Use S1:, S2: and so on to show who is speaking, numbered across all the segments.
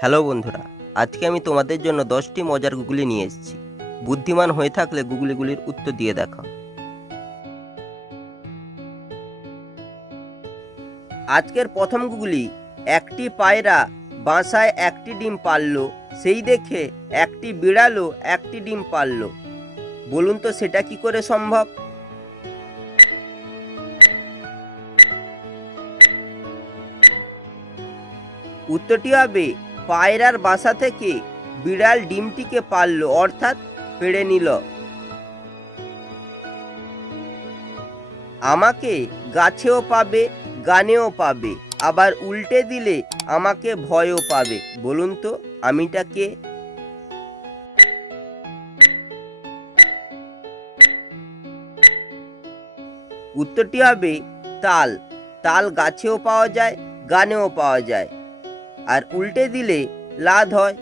S1: Hello বন্ধুরা, আজকে আমি তোমাদের জন্য দশটি মজার গুগলি নিয়ে এসেছি। বুদ্ধিমান হয়ে থাকলে গুগলিগুলির উত্তর দিয়ে দেখা আজকের প্রথম গুগলি, একটি পায়রা বাসায় একটি ডিম পারল সেই দেখে একটি বিড়ালও একটি ডিম পারল বলুন তো সেটা কি করে সম্ভব? উত্তরটি হবে পায়রার বাসা থেকে বিড়াল ডিমটিকে পারল অর্থাৎ পেড়ে নিল। আমাকে গাছেও পাবে, গানেও পাবে, আবার উল্টে দিলে আমাকে ভয়ও পাবে। বলুন তো, আমিটা কে? উত্তরটি হবে তাল। তাল গাছেও পাওয়া যায়, গানেও পাওয়া যায়। আর উল্টে দিলে লাদ হয়।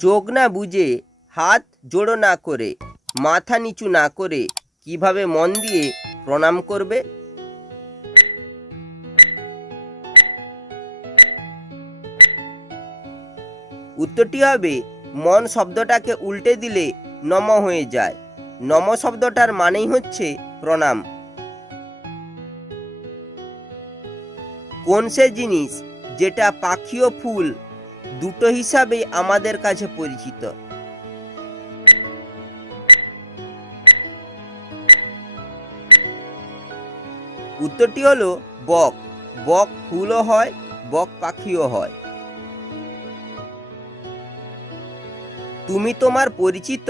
S1: চোখ না বুঝে হাত জোড়ো না করে, মাথা নিচু না করে কীভাবে মন দিয়ে প্রণাম করবে? উত্তরটি হবে, মন শব্দটাকে উল্টে দিলে নম হয়ে যায়। নম শব্দটার মানেই হচ্ছে প্রণাম। কোন সে জিনিস যেটা পাখি ও ফুল দুটো হিসাবে আমাদের কাছে পরিচিত? উত্তরটি হলো বক। বক ফুলও হয়, বক পাখিও হয়। তুমি তোমার পরিচিত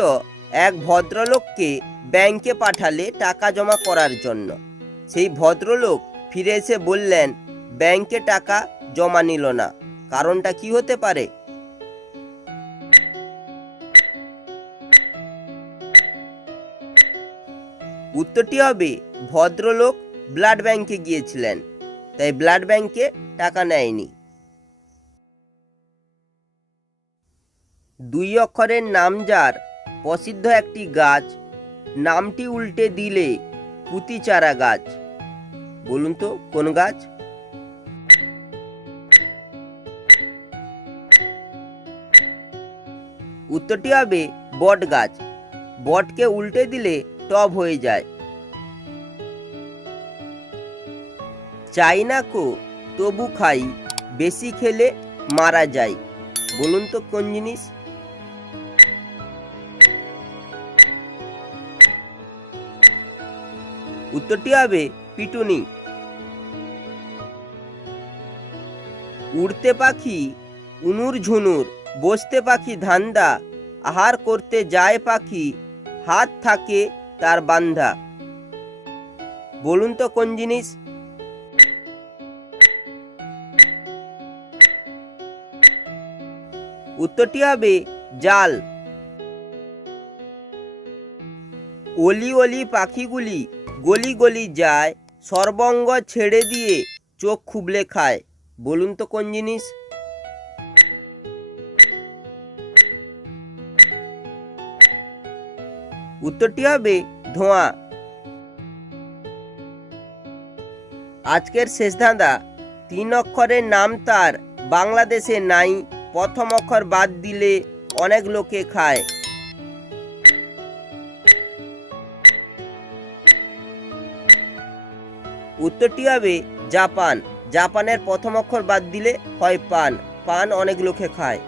S1: এক ভদ্রলোককে ব্যাংকে পাঠালে টাকা জমা করার জন্য। সেই ভদ্রলোক ফিরে এসে বললেন ব্যাংকে টাকা জমা নিল না। কারণটা কি হতে পারে? উত্তরটি হবে, ভদ্রলোক ব্লাড ব্যাংকে গিয়েছিলেন, তাই ব্লাড ব্যাংকে টাকা নেয়নি। দুই অক্ষরের নাম যার, প্রসিদ্ধ একটি গাছ, নামটি উল্টে দিলে পুঁতি চারা গাছ। বলুন তো, কোন গাছ? উত্তরটি হবে বট গাছ। বটকে উল্টে দিলে টব হয়ে যায়। চাই না কো, তবু খাই, বেশি খেলে মারা যায়। বলুন তো কোন জিনিস? উত্তরটি হবে পিটুনি। উড়তে পাখি, উনুর ঝুনুর। বসতে পাখি ধান্দা, আহার করতে যায় পাখি, হাত থাকে তার বান্ধা। বলুন তো কোন জিনিস? উত্তরটি হবে জাল। অলি অলি পাখিগুলি গলি গলি যায়, সর্বঙ্গ ছেড়ে দিয়ে চোখ খুবলে খায়। বলুন তো কোন জিনিস? উত্তরটি হবে ধোঁয়া। আজকের শেষ ধাঁধা। তিন অক্ষরের নাম তার, বাংলাদেশে নাই। প্রথম অক্ষর বাদ দিলে অনেক লোকে খায়। উত্তরটি হবে জাপান। জাপানের প্রথম অক্ষর বাদ দিলে হয় পান। পান অনেক লোকে খায়।